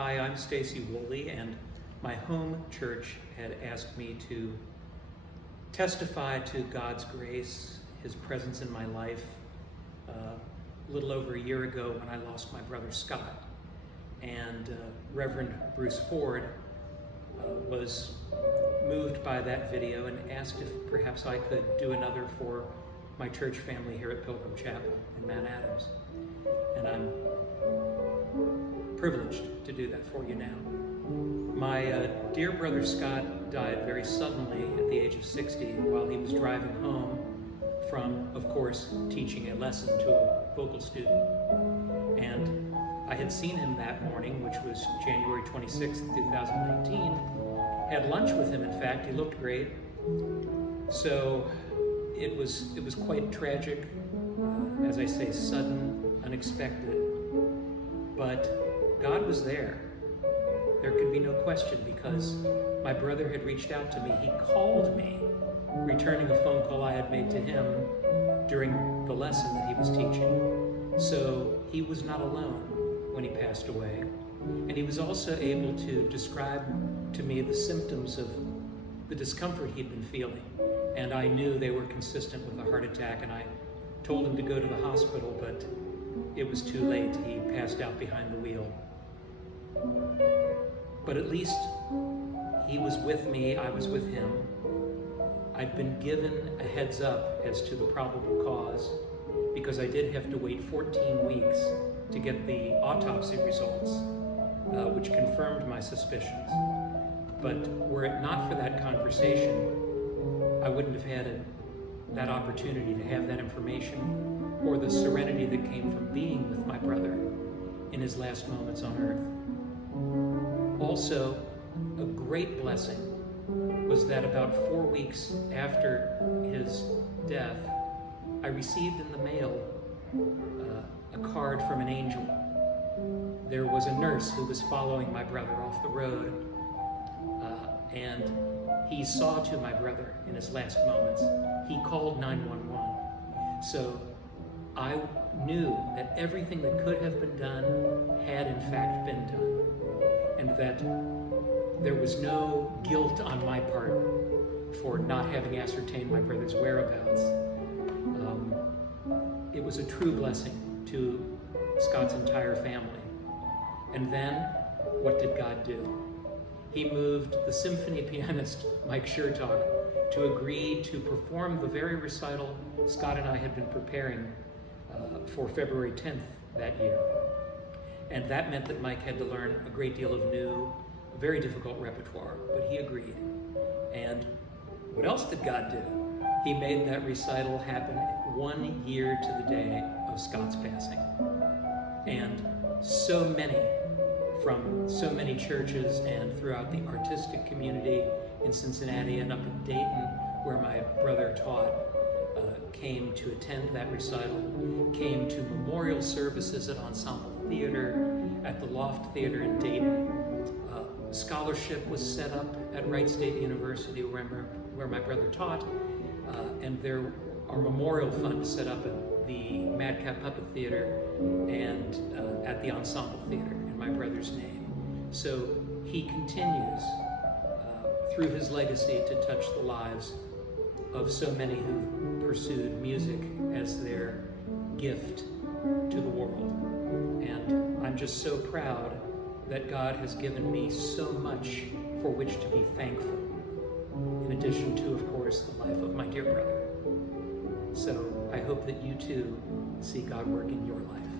Hi, I'm Stacey Woolley, and my home church had asked me to testify to God's grace, His presence in my life, a little over a year ago when I lost my brother Scot. And Reverend Bruce Ford was moved by that video and asked if perhaps I could do another for my church family here at Pilgrim Chapel in Mount Adams. And I'm privileged to do that for you now. My dear brother Scot died very suddenly at the age of 60 while he was driving home from, of course, teaching a lesson to a vocal student. And I had seen him that morning, which was January 26th, 2019. Had lunch with him, in fact. He looked great. So it was quite tragic, as I say, sudden, unexpected. But God was there. There could be no question, because my brother had reached out to me. He called me, returning a phone call I had made to him during the lesson that he was teaching. So he was not alone when he passed away. And he was also able to describe to me the symptoms of the discomfort he'd been feeling. And I knew they were consistent with a heart attack, and I told him to go to the hospital, but it was too late. He passed out behind the wheel. But at least he was with me, I was with him. I'd been given a heads up as to the probable cause, because I did have to wait 14 weeks to get the autopsy results, which confirmed my suspicions. But were it not for that conversation, I wouldn't have had that opportunity to have that information, or the serenity that came from being with my brother in his last moments on earth. Also, a great blessing was that about 4 weeks after his death, I received in the mail a card from an angel. There was a nurse who was following my brother off the road, and he saw to my brother in his last moments. He called 911. So I knew that everything that could have been done had in fact been done, and that there was no guilt on my part for not having ascertained my brother's whereabouts. It was a true blessing to Scot's entire family. And then, what did God do? He moved the symphony pianist, Mike Shertock, to agree to perform the very recital Scot and I had been preparing for February 10th that year. And that meant that Mike had to learn a great deal of new, very difficult repertoire, but he agreed. And what else did God do? He made that recital happen 1 year to the day of Scot's passing. And so many, from so many churches and throughout the artistic community in Cincinnati and up in Dayton, where my brother taught, came to attend that recital, came to memorial services at Ensemble Theater, at the Loft Theater in Dayton. Scholarship was set up at Wright State University, where my brother taught, and there are memorial funds set up at the Madcap Puppet Theater and at the Ensemble Theater in my brother's name. So he continues through his legacy to touch the lives of so many who've pursued music as their gift to the world. And I'm just so proud that God has given me so much for which to be thankful, in addition to, of course, the life of my dear brother. So I hope that you too see God work in your life.